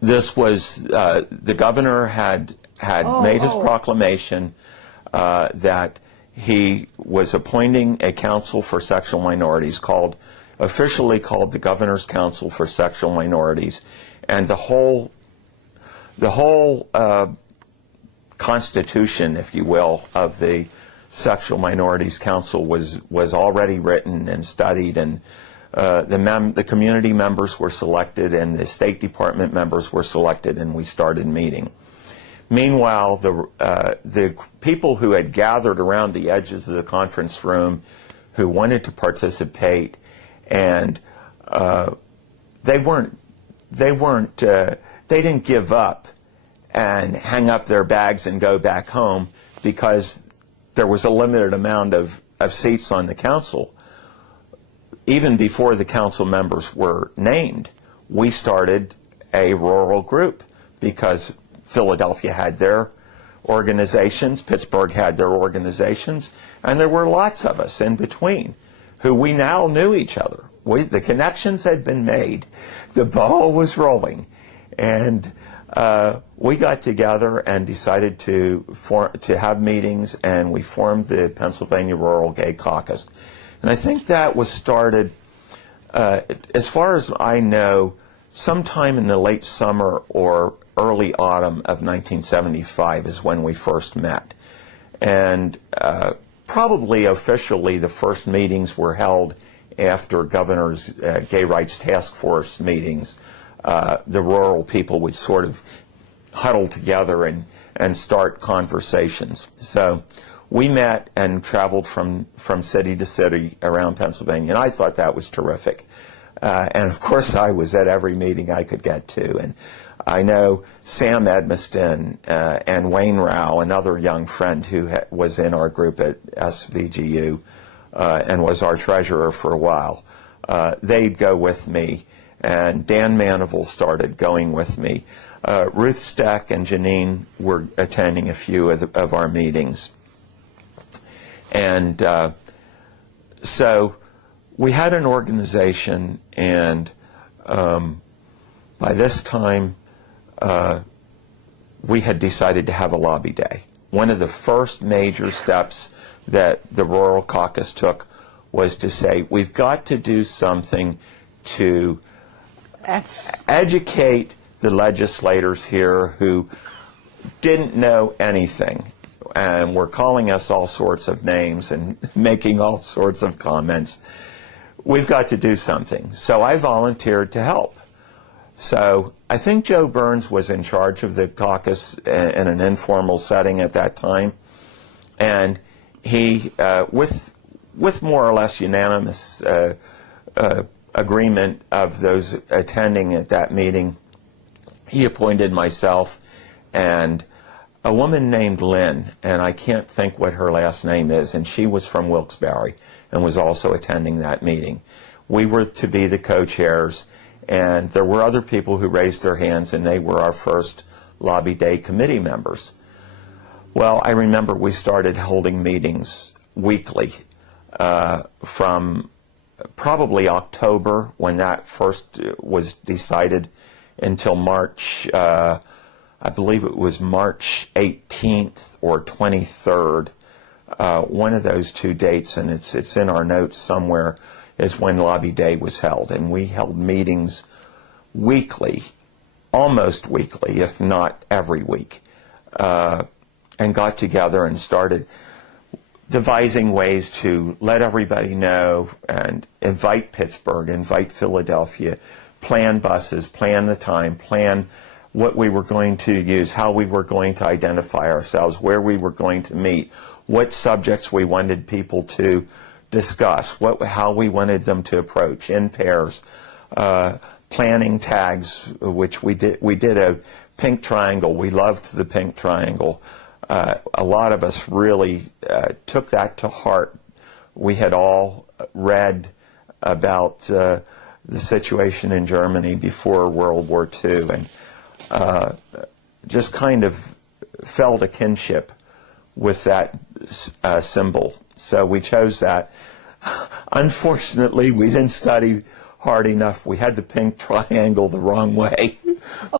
This was, the governor had made his proclamation that he was appointing a council for sexual minorities officially called the Governor's Council for Sexual Minorities, and the whole constitution, if you will, of the Sexual Minorities Council was already written and studied, and the community members were selected and the State Department members were selected, and we started meeting. Meanwhile, the people who had gathered around the edges of the conference room who wanted to participate, and they didn't give up and hang up their bags and go back home because there was a limited amount of seats on the council. Even before the council members were named, we started a rural group because Philadelphia had their organizations, Pittsburgh had their organizations, and there were lots of us in between who we now knew each other. The connections had been made, the ball was rolling, and we got together and decided to have meetings, and we formed the Pennsylvania Rural Gay Caucus. And I think that was started, as far as I know, sometime in the late summer or early autumn of 1975 is when we first met. And probably officially the first meetings were held after Governor's Gay Rights Task Force meetings. The rural people would sort of huddle together and start conversations. So we met and traveled from city to city around Pennsylvania, and I thought that was terrific. And of course I was at every meeting I could get to. And I know Sam Edmiston and Wayne Rao, another young friend who was in our group at SVGU and was our treasurer for a while. They'd go with me, and Dan Manival started going with me. Ruth Steck and Janine were attending a few of our meetings. And so we had an organization, and by this time we had decided to have a lobby day. One of the first major steps that the Rural Caucus took was to say, we've got to do something to educate the legislators here who didn't know anything and were calling us all sorts of names and making all sorts of comments. We've got to do something. So I volunteered to help. So I think Joe Burns was in charge of the caucus in an informal setting at that time, and he, with more or less unanimous agreement of those attending at that meeting, he appointed myself and a woman named Lynn, and I can't think what her last name is, and she was from Wilkes-Barre and was also attending that meeting. We were to be the co-chairs, and there were other people who raised their hands, and they were our first Lobby Day committee members. Well, I remember we started holding meetings weekly from probably October, when that first was decided, until March, I believe it was March 18th or 23rd, one of those two dates, and it's in our notes somewhere, is when Lobby Day was held. And we held meetings weekly, almost weekly, if not every week, and got together and started devising ways to let everybody know and invite Pittsburgh, invite Philadelphia, plan buses, plan the time, plan what we were going to use, how we were going to identify ourselves, where we were going to meet, what subjects we wanted people to discuss, how we wanted them to approach in pairs, planning tags, which we did a pink triangle. We loved the pink triangle. A lot of us really took that to heart. We had all read about the situation in Germany before World War II, and just kind of felt a kinship with that symbol. So we chose that. Unfortunately, we didn't study hard enough. We had the pink triangle the wrong way.